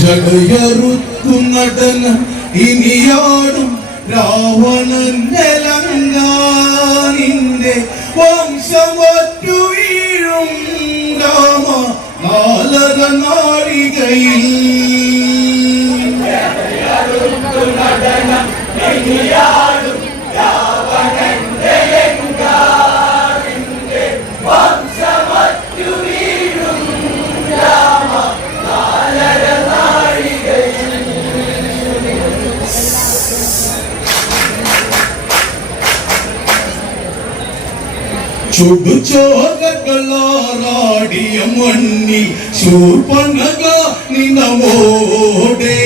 ജടയറുത്തു നടനം ഇനിയാടും രാവണന്റെ ലങ്കാനിന്റെ വംശമറ്റു വീഴും രാമ 4 നാഴികയിൽ ചുടുചോരകളാറാടിയ മണ്ണിൽ ശൂർപ്പണഖ നിന്നമോടെ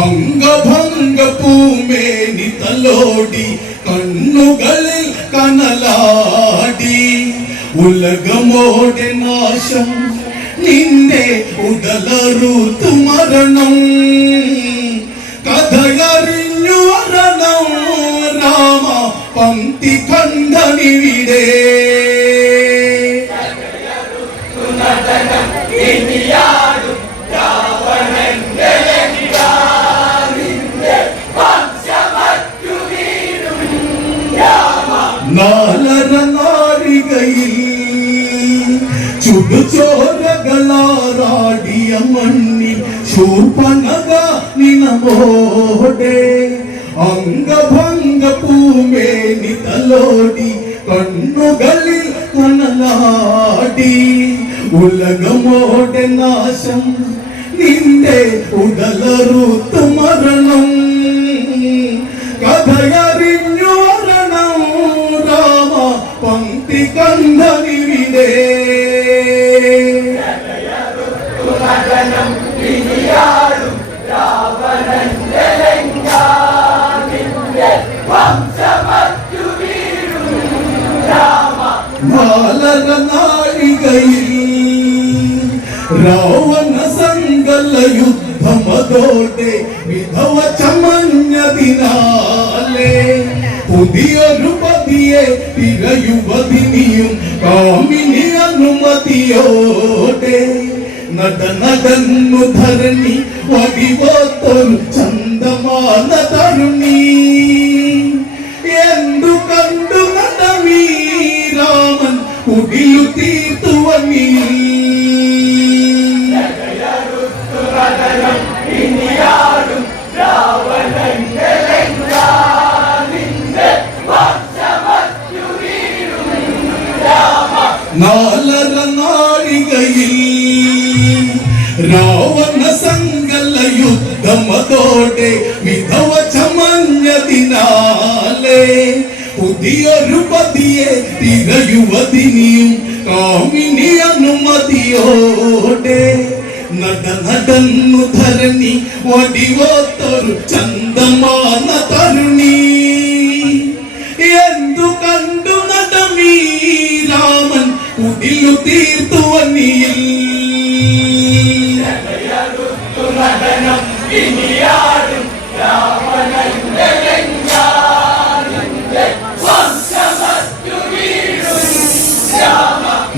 അംഗഭംഗ പൂമേനി തലോടി കണ്ണുകളിൽ കനലാടി ഉലകമോടെ നാശം നിന്നെ ഉടലറുത്തു മരണം കഥയറിഞ്ഞു മരണം രാമ പങ്ക്തി കണ്ടനിവിടെ നാലര നാഴികയിൽ ചുടുചോരകളാറാടിയ മണ്ണിൽ ശൂർപ്പണഖ നിനമോടെ അംഗഭംഗ പൂമേനി തലോടി കണ്ണുകളിൽ കനലാടി ഉലകമോടെ നാശം നിന്റെ ഉടലറുത്തു മരണം കഥയറിഞ്ഞു മരണം രാമ പങ്ക്തി കണ്ടനിവിടെ നാലര നാഴികയിൽ രാവണ സങ്കല യുദ്ധമതോടെ വിധവ ചമഞ്ഞതിനാലെ പുതിയൊരു പതിയെ തിരയുവതിനിയും കാമിനി അനുമതിയോടെ നടന്നു ധരണി വടിവോത്തൊരു ചന്ദമാന തരുണി എന്തു കണ്ടു നടമീ രാമൻ കുടിലു തീർത്തുവനീ നാലര നാഴികയിൽ രാവണ സങ്കല യുദ്ധമതോടെ വിധവ ചമഞ്ഞതിനാലെ പുതിയൊരു പതിയെ തിരയുവതിനിയും കാമിനി അനുമതിയോടെ നടന്നു ധരണി വടിവോത്തൊരു ചന്ദമാന തരുണി എന്തു കണ്ടു നടമീ രാമൻ കുടിലു തീർത്തുവനിയിൽ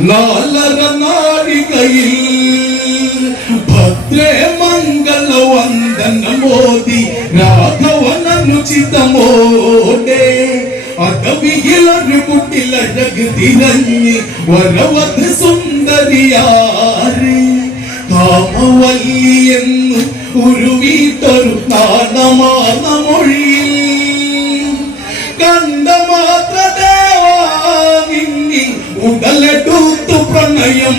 നാലര നാഴികയിൽ ഭദ്രേ മംഗള വന്ദന മോദി രാഘവനനുചിതമോടെ അടവിയിലൊരു കുട്ടിലഴക് തിരഞ്ഞ് വരവത് സുന്ദരിയാറ് കാമവല്ലിയെന്നു ഉരുവിട്ടൊരു നാണമാർന്ന മൊഴിയിൽ കണ്ട മാത്ര ദേവാ നിന്നിൽ ഉടലെടുത്തു പ്രണയം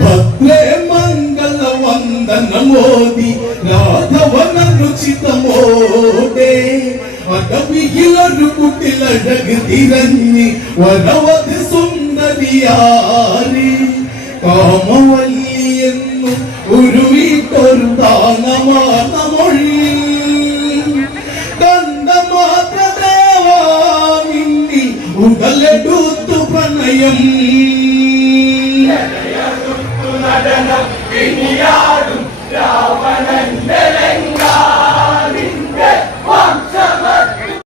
ഭദ്രേ മംഗള വന്ദന മോദി രാഘവനനുചിതമോടെ അടവിയിലൊരു കുട്ടിലഴക് തിരഞ്ഞ് വരവത് സുന്ദരിയാറ് കാമവല്ലിയെന്നു ഉരുവിട്ടൊരു ദാനമാർന്ന മൊഴിയിൽ കണ്ട മാത്ര ദേവാ നിന്നിൽ ഉടലെടുത്തു പ്രണയം നടനം